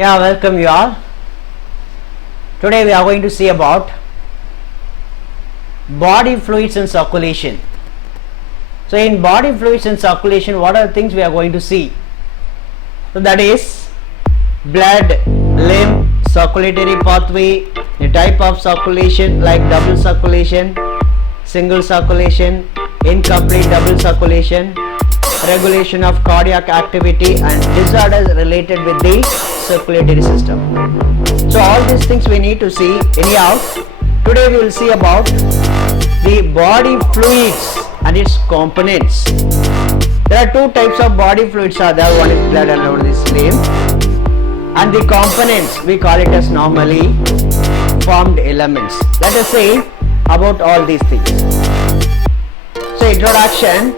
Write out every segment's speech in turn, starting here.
Yeah, welcome you all. Today we are going to see about body fluids and circulation. So in body fluids and circulation, what are the things we are going to see? So that is blood, lymph, circulatory pathway, the type of circulation like double circulation, single circulation, incomplete double circulation, regulation of cardiac activity and disorders related with the circulatory system. So all these things we need to see. Anyhow, today we will see about the body fluids and its components. There are two types of body fluids are there. One is blood and one is lymph. And the components we call it as normally formed elements. Let us say about all these things. So introduction,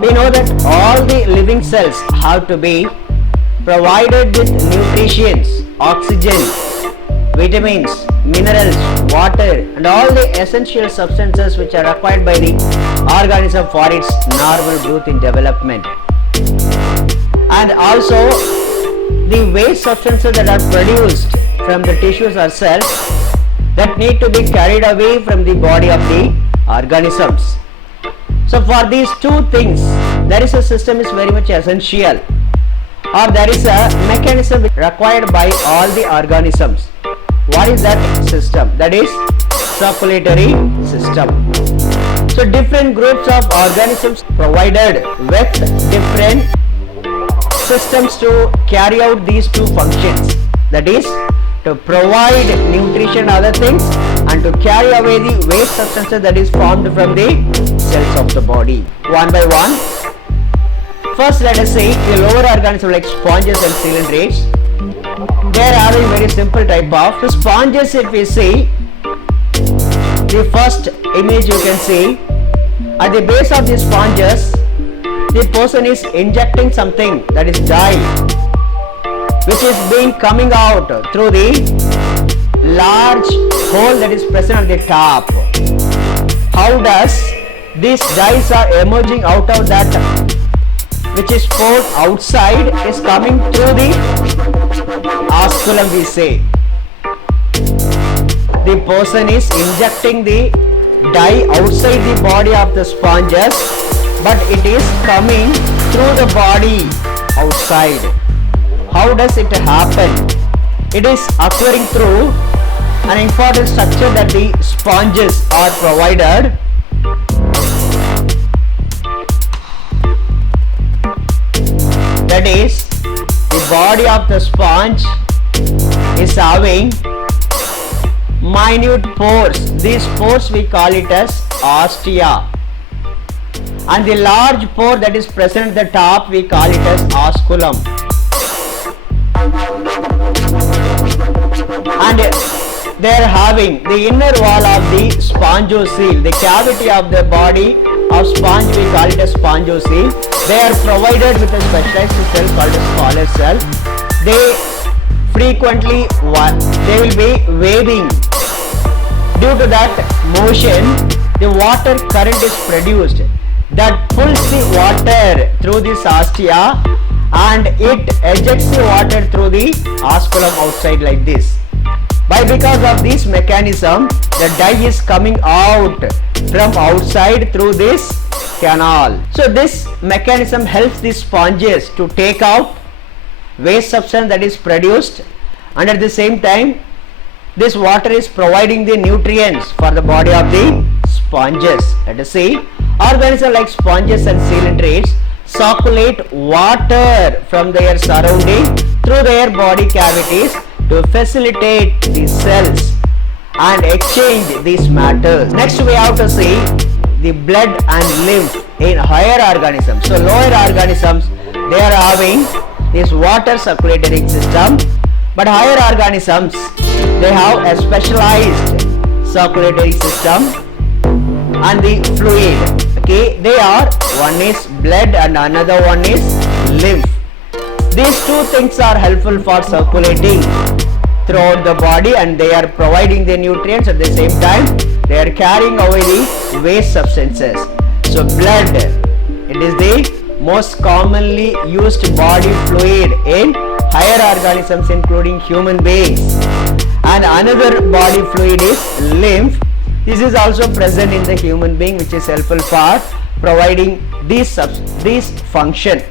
we know that all the living cells have to be provided with nutrients, oxygen, vitamins, minerals, water and all the essential substances which are required by the organism for its normal growth and development. And also the waste substances that are produced from the tissues or cells that need to be carried away from the body of the organisms. So for these two things, there is a system is very much essential, or there is a mechanism required by all the organisms. What is that system? That is circulatory system. So different groups of organisms provided with different systems to carry out these two functions. That is to provide nutrition and other things and to carry away the waste substances that is formed from the cells of the body. One by one. First, let us say the lower organisms like sponges and coelenterates. They are having very simple type of. The sponges, if we see the first image, you can see at the base of the sponges, the person is injecting something, that is dye, which is being coming out through the large hole that is present at the top. How does these dyes are emerging out of that which is poured outside is coming through the osculum, we say. The person is injecting the dye outside the body of the sponges, but it is coming through the body outside. How does it happen? It is occurring through an important structure that the sponges are provided. That is, the body of the sponge is having minute pores. These pores we call it as ostia. And the large pore that is present at the top we call it as osculum. And they are having the inner wall of the spongocoel, the cavity of the body of sponge we call it as spongocoel. They are provided with a specialized cell called as collar cell. They frequently they will be waving. Due to that motion, the water current is produced that pulls the water through this ostia and it ejects the water through the osculum outside like this. Because of this mechanism, the dye is coming out from outside through this canal. So this mechanism helps the sponges to take out waste substance that is produced, and at the same time this water is providing the nutrients for the body of the sponges. Let us see, organisms like sponges and coelenterates circulate water from their surrounding through their body cavities to facilitate the cells and exchange these matters. Next we have to see the blood and lymph in higher organisms. So lower organisms, they are having this water circulatory system, but higher organisms, they have a specialized circulatory system and the fluid. Okay, they are, one is blood and another one is lymph. These two things are helpful for circulating throughout the body and they are providing the nutrients. At the same time, they are carrying away the waste substances. So blood, it is the most commonly used body fluid in higher organisms including human beings. And another body fluid is lymph. This is also present in the human being, which is helpful for providing this function.